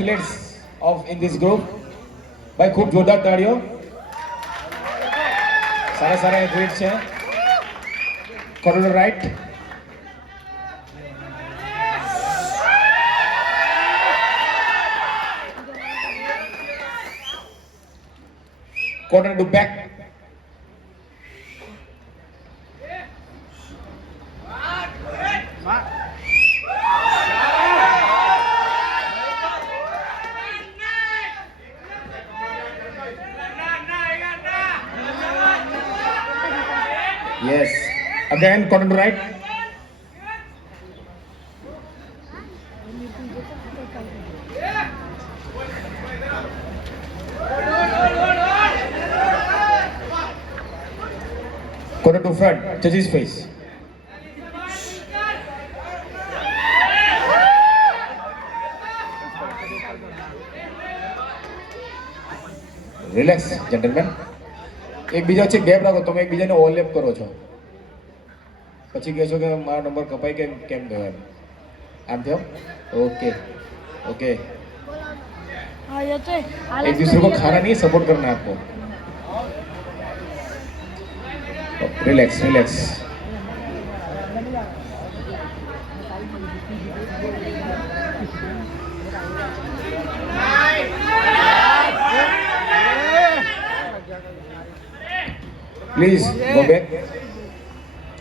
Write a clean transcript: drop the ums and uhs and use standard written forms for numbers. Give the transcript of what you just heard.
athletes of in this group. ભાઈ ખૂબ જોરદાર તાળીઓ. સારા એથ્લેટ છે. Corridor right. Corner to back. Yes. Again, corner to right. Corner to front. Judge's face. Relax, gentlemen. એકબીજા વચ્ચે ગેપ રાખો. તમે એકબીજાને ઓવરલેપ કરો છો. પછી કહેશો કે મારો નંબર કપાઈ કેમ ગયો એમ. આમ થયો. ओके. एक दूसरे को खाना नहीं सपोर्ट करना है आपको. रिलैक्स. Please go back.